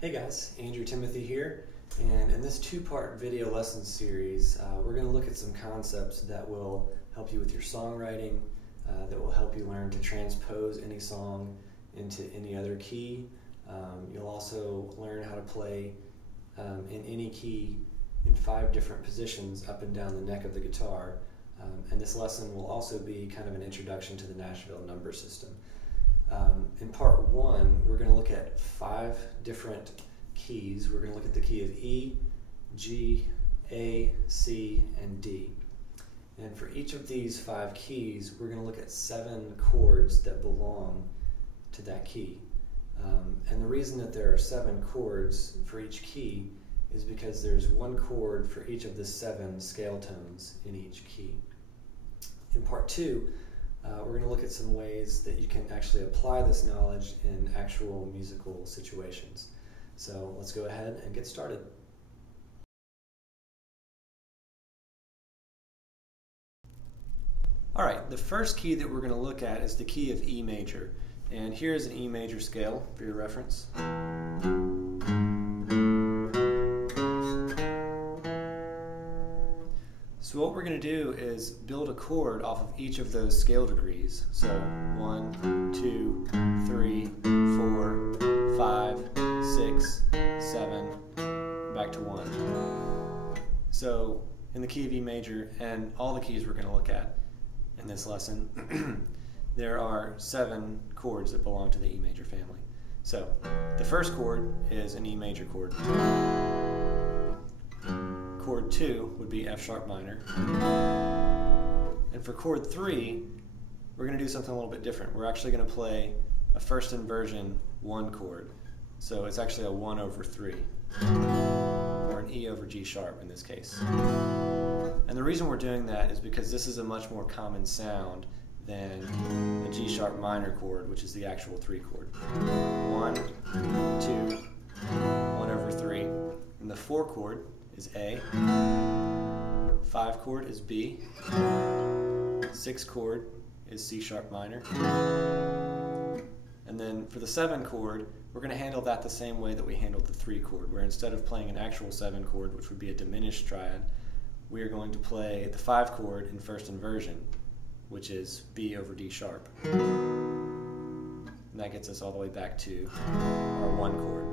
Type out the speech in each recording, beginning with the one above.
Hey guys, Andrew Timothy here, and in this two-part video lesson series we're going to look at some concepts that will help you with your songwriting, that will help you learn to transpose any song into any other key. You'll also learn how to play in any key in 5 different positions up and down the neck of the guitar, and this lesson will also be kind of an introduction to the Nasvhille number system. In part 1, we're going to look at 5 different keys. We're going to look at the key of E, G, A, C, and D. And for each of these 5 keys, we're going to look at 7 chords that belong to that key. And the reason that there are 7 chords for each key is because there's 1 chord for each of the 7 scale tones in each key. In part 2, we're going to look at some ways that you can actually apply this knowledge in actual musical situations. So let's go ahead and get started. Alright, the first key that we're going to look at is the key of E major. And here's an E major scale for your reference. So what we're going to do is build a chord off of each of those scale degrees. So 1, 2, 3, 4, 5, 6, 7, back to 1. So in the key of E major, and all the keys we're going to look at in this lesson, there are 7 chords that belong to the E major family. So the first chord is an E major chord. Chord 2 would be F sharp minor. And for chord 3, we're going to do something a little bit different. We're actually going to play a first inversion 1 chord. So it's actually a 1 over 3, or an E over G sharp in this case. And the reason we're doing that is because this is a much more common sound than a G sharp minor chord, which is the actual 3 chord. 1, 2, 1 over 3. And the 4 chord is A, 5 chord is B, 6 chord is C sharp minor, and then for the 7 chord, we're going to handle that the same way that we handled the 3 chord, where instead of playing an actual 7 chord, which would be a diminished triad, we are going to play the 5 chord in first inversion, which is B over D sharp. And that gets us all the way back to our 1 chord.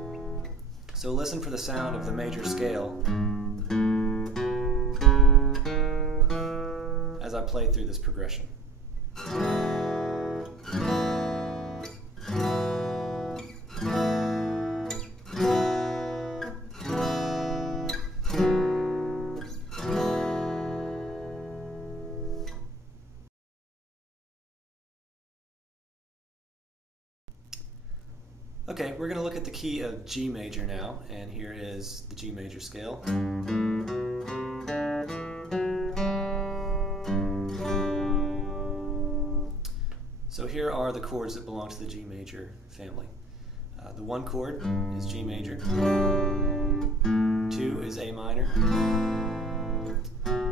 So listen for the sound of the major scale as I play through this progression. Okay, we're going to look at the key of G major now, and here is the G major scale. So here are the chords that belong to the G major family. The 1 chord is G major, 2 is A minor,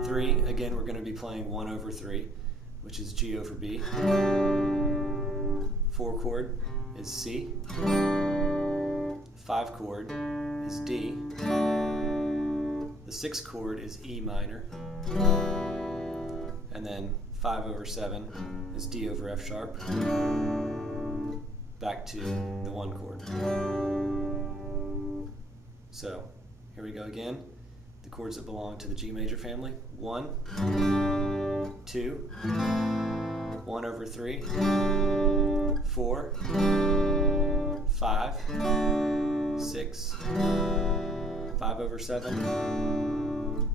3, again we're going to be playing 1 over 3, which is G over B, 4 chord is C, 5 chord is D, the 6 chord is E minor, and then 5 over 7 is D over F sharp, back to the 1 chord. So here we go again, the chords that belong to the G major family: 1, 2, 1 over 3, 4, 5, 6, 5 over 7,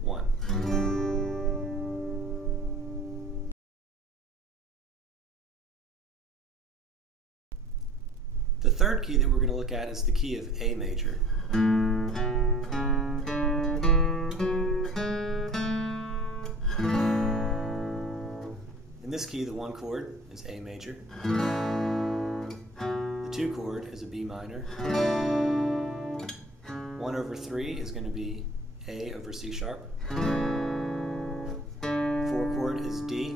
1. The third key that we're going to look at is the key of A major. In this key, the 1 chord is A major. The 2 chord is a B minor. 1 over 3 is going to be A over C sharp. 4 chord is D.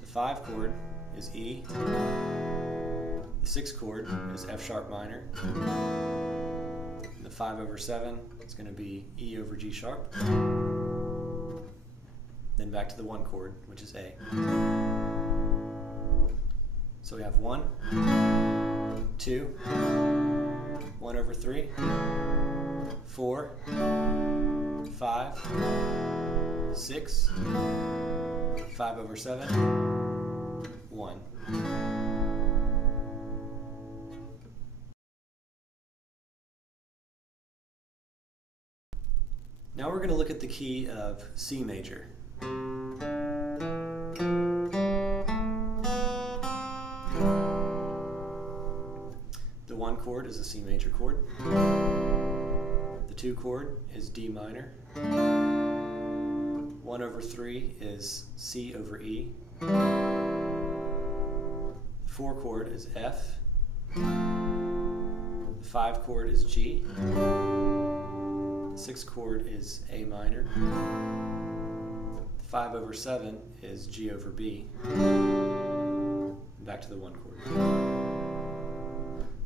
The 5 chord is E. The 6th chord is F sharp minor. The 5/7 is going to be E over G sharp. Then back to the 1 chord, which is A. So we have 1, 2, 1/3, 4, 5, 6, 5/7, 1. Now we're going to look at the key of C major. The 1 chord is a C major chord. The 2 chord is D minor. 1/3 is C over E. The 4 chord is F. The 5 chord is G. The 6th chord is A minor. The 5/7 is G over B. And back to the 1 chord.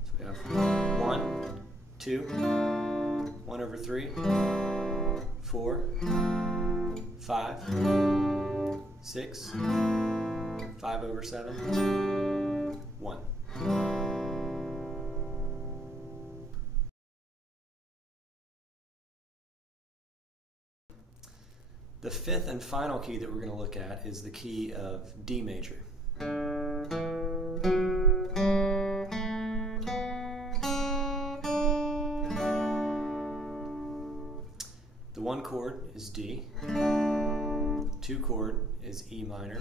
So we have 1, 2, 1/3, 4, 5, 6, 5/7, 1. The 5th and final key that we're going to look at is the key of D major. The 1 chord is D. 2 chord is E minor.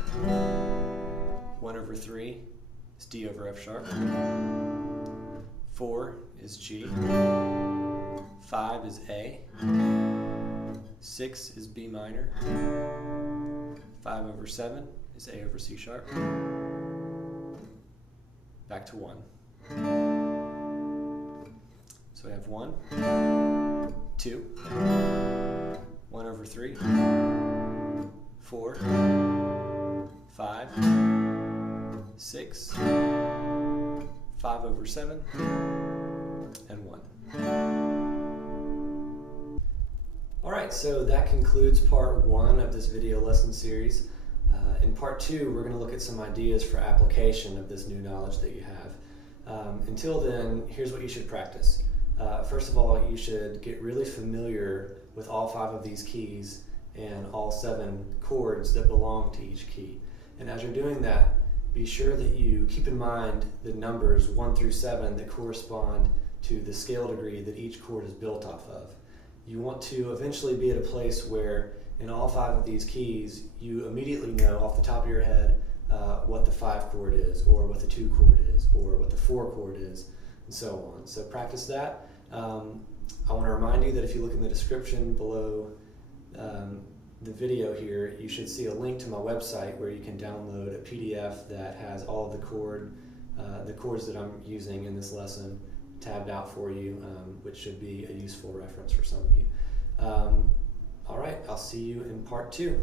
1/3 is D over F sharp. 4 is G. 5 is A. 6 is B minor. 5/7 is A over C sharp. Back to 1. So we have 1, 2, 1/3, 4, 5, 6, 5/7, and 1. Alright, so that concludes part 1 of this video lesson series. In part 2, we're going to look at some ideas for application of this new knowledge that you have. Until then, here's what you should practice. First of all, you should get really familiar with all 5 of these keys and all 7 chords that belong to each key. And as you're doing that, be sure that you keep in mind the numbers 1 through 7 that correspond to the scale degree that each chord is built off of. You want to eventually be at a place where in all 5 of these keys you immediately know off the top of your head what the 5 chord is, or what the 2 chord is, or what the 4 chord is, and so on. So practice that. I want to remind you that if you look in the description below the video here, you should see a link to my website where you can download a PDF that has all of the chords that I'm using in this lesson tabbed out for you, which should be a useful reference for some of you. All right, I'll see you in part 2.